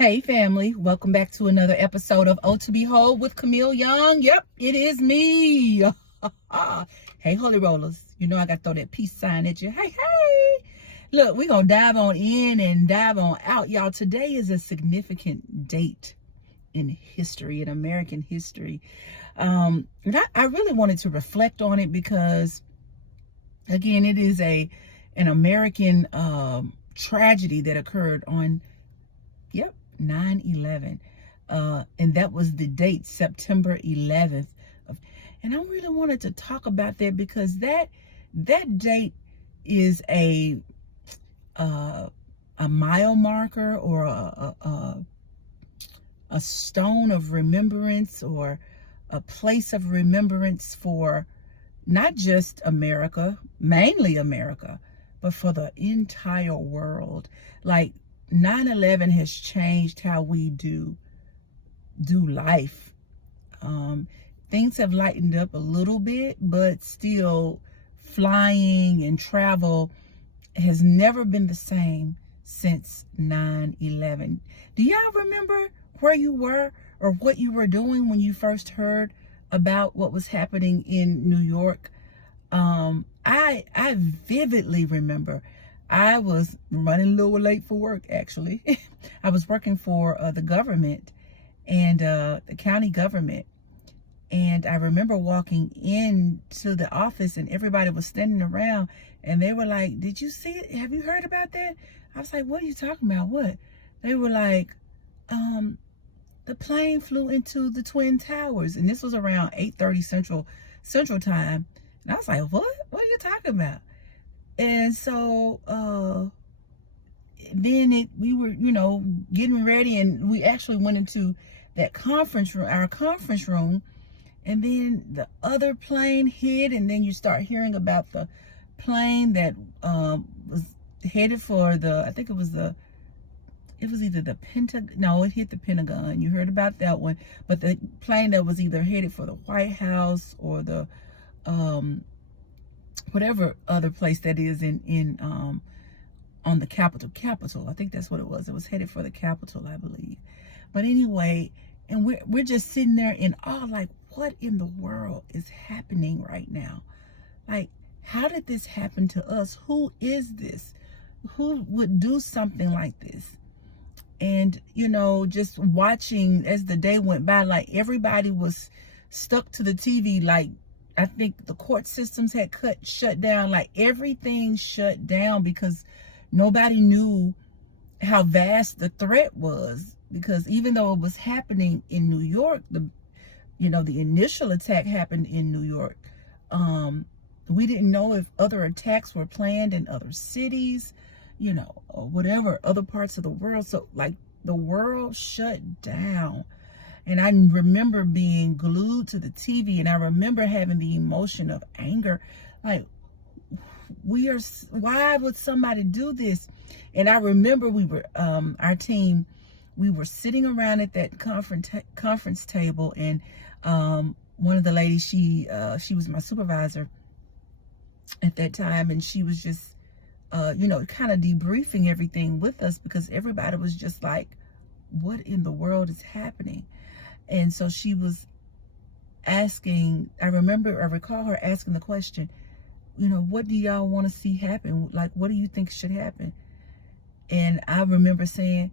Hey family, welcome back to another episode of Oh to Behold with Camille Young. Yep, it is me. Hey Holy Rollers, you know I got to throw that peace sign at you. Hey. Look, we're going to dive on in and dive on out. Y'all, today is a significant date in history, in American history. And I really wanted to reflect on it because, again, it is an American tragedy that occurred on 9/11, and that was the date, September 11th. And I really wanted to talk about that because that date is a mile marker or a stone of remembrance or a place of remembrance for not just America, mainly America, but for the entire world. Like, 9/11 has changed how we do life. Things have lightened up a little bit, but still flying and travel has never been the same since 9/11. Do y'all remember where you were or what you were doing when you first heard about what was happening in New York? I vividly remember I was running a little late for work, actually. I was working for the government and the county government. And I remember walking into the office and everybody was standing around and they were like, "Did you see it? Have you heard about that?" I was like, "What are you talking about? What?" They were like, the plane flew into the Twin Towers. And this was around 8:30 Central Time. And I was like, "What? What are you talking about?" And so then we were, getting ready, and we actually went into that conference room, our conference room, and then the other plane hit, and then you start hearing about the plane that was headed for I think it was either the Pentagon. No, it hit the Pentagon. You heard about that one, but the plane that was either headed for the White House or the whatever other place that is in on the Capitol. I think that's what it was. It was headed for the Capitol, I believe. But anyway, and we're just sitting there in awe, like, what in the world is happening right now? Like, how did this happen to us? Who is this? Who would do something like this? And, just watching as the day went by, like, everybody was stuck to the TV. Like, I think the court systems had shut down, like everything shut down because nobody knew how vast the threat was. Because even though it was happening in New York, the initial attack happened in New York. We didn't know if other attacks were planned in other cities, or whatever, other parts of the world. So, like, the world shut down. And I remember being glued to the TV, and I remember having the emotion of anger. Like, why would somebody do this? And I remember we were, our team, we were sitting around at that conference table, and one of the ladies, she was my supervisor at that time, and she was just, kind of debriefing everything with us because everybody was just like, what in the world is happening? And so she was asking, I recall her asking the question, what do y'all want to see happen? Like, what do you think should happen? And I remember saying,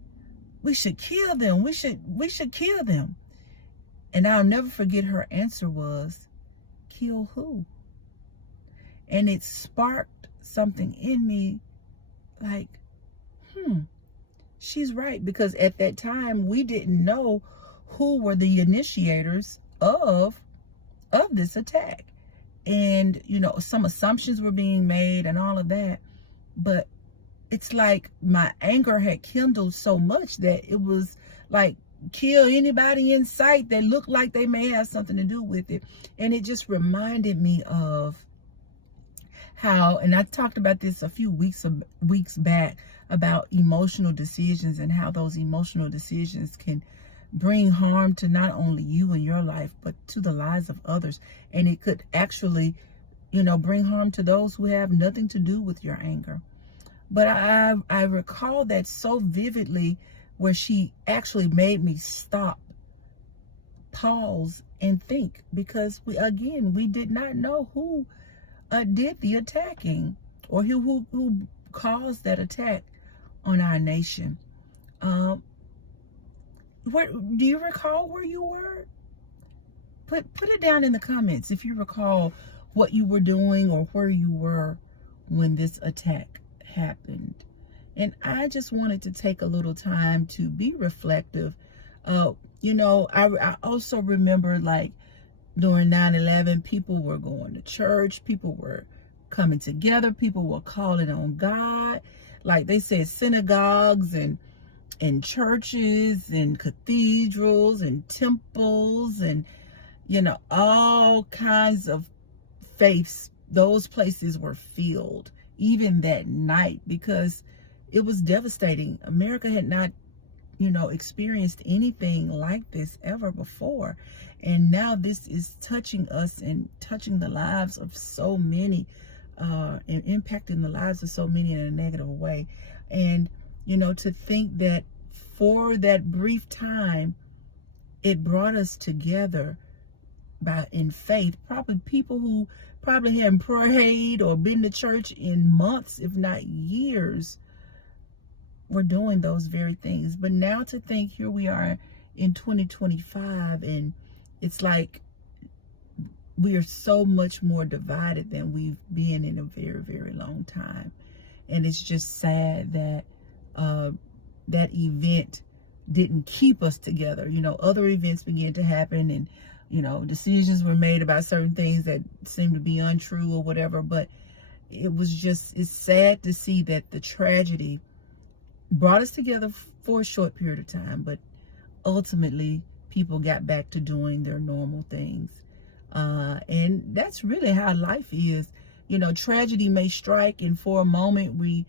we should kill them. We should kill them. And I'll never forget her answer was, kill who? And it sparked something in me like, she's right. Because at that time, we didn't know who were the initiators of this attack. And, some assumptions were being made and all of that. But it's like my anger had kindled so much that it was like, kill anybody in sight that looked like they may have something to do with it. And it just reminded me of how, and I talked about this a few weeks back, about emotional decisions and how those emotional decisions can bring harm to not only you in your life, but to the lives of others. And it could actually, bring harm to those who have nothing to do with your anger. But I recall that so vividly where she actually made me stop, pause, and think, because we did not know who did the attacking, or who caused that attack on our nation. Where do you recall where you were? Put it down in the comments if you recall what you were doing or where you were when this attack happened. And I just wanted to take a little time to be reflective. I also remember, like, during 9/11, people were going to church, people were coming together, people were calling on God. Like they said, synagogues and churches and cathedrals and temples and, all kinds of faiths. Those places were filled even that night, because it was devastating. America had not, experienced anything like this ever before. And now this is touching us and touching the lives of so many, and impacting the lives of so many in a negative way. And, to think that for that brief time, it brought us together in faith. Probably people who probably hadn't prayed or been to church in months, if not years, were doing those very things. But now to think, here we are in 2025, and it's like we are so much more divided than we've been in a very, very long time. And it's just sad that that event didn't keep us together. Other events began to happen, and decisions were made about certain things that seemed to be untrue or whatever. But it's sad to see that the tragedy brought us together for a short period of time, but ultimately people got back to doing their normal things. And that's really how life is. Tragedy may strike, and for a moment we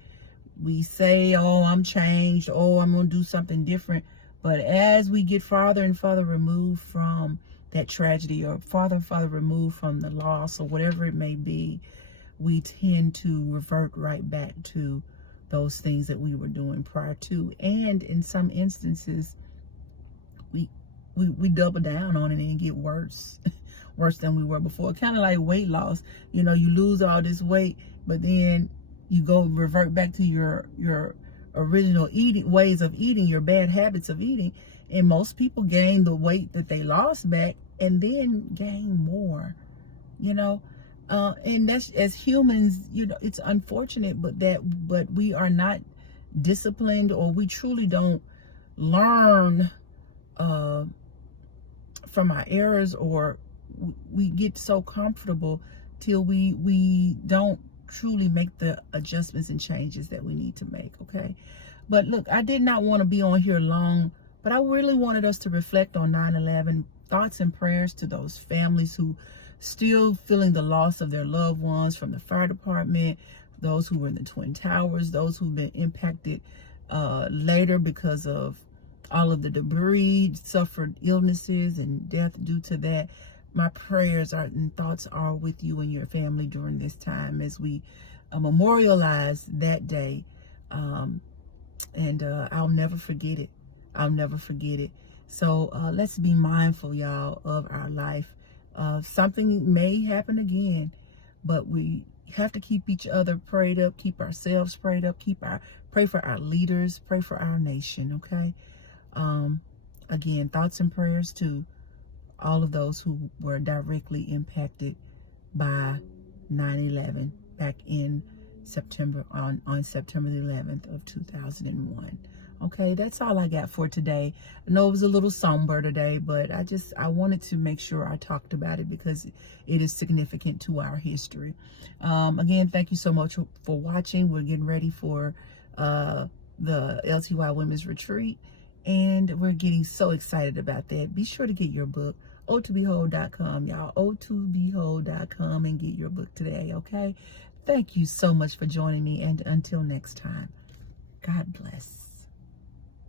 say, oh, I'm changed, oh, I'm going to do something different. But as we get farther and farther removed from that tragedy, or farther and farther removed from the loss or whatever it may be, we tend to revert right back to those things that we were doing prior to. And in some instances, we double down on it and get worse than we were before. Kind of like weight loss. You lose all this weight, but then you go revert back to your original ways of eating, your bad habits of eating. And most people gain the weight that they lost back and then gain more, and that's, as humans, it's unfortunate, but we are not disciplined, or we truly don't learn from our errors, or we get so comfortable till we don't truly make the adjustments and changes that we need to make. Okay. But look, I did not want to be on here long, but I really wanted us to reflect on 9/11. Thoughts and prayers to those families who still feeling the loss of their loved ones, from the fire department, those who were in the Twin Towers, those who've been impacted later because of all of the debris, suffered illnesses and death due to that. My prayers and thoughts are with you and your family during this time as we memorialize that day. And I'll never forget it. I'll never forget it. So let's be mindful, y'all, of our life. Something may happen again, but we have to keep each other prayed up, keep ourselves prayed up, pray for our leaders, pray for our nation. Okay. Again, thoughts and prayers to all of those who were directly impacted by 9/11 back in September, on September the 11th of 2001. Okay, that's all I got for today. I know it was a little somber today, but I wanted to make sure I talked about it because it is significant to our history. Again, thank you so much for watching. We're getting ready for the LTY Women's Retreat, and we're getting so excited about that. Be sure to get your book, o2behold.com, y'all. o2behold.com, and get your book today, okay? Thank you so much for joining me, and until next time, God bless.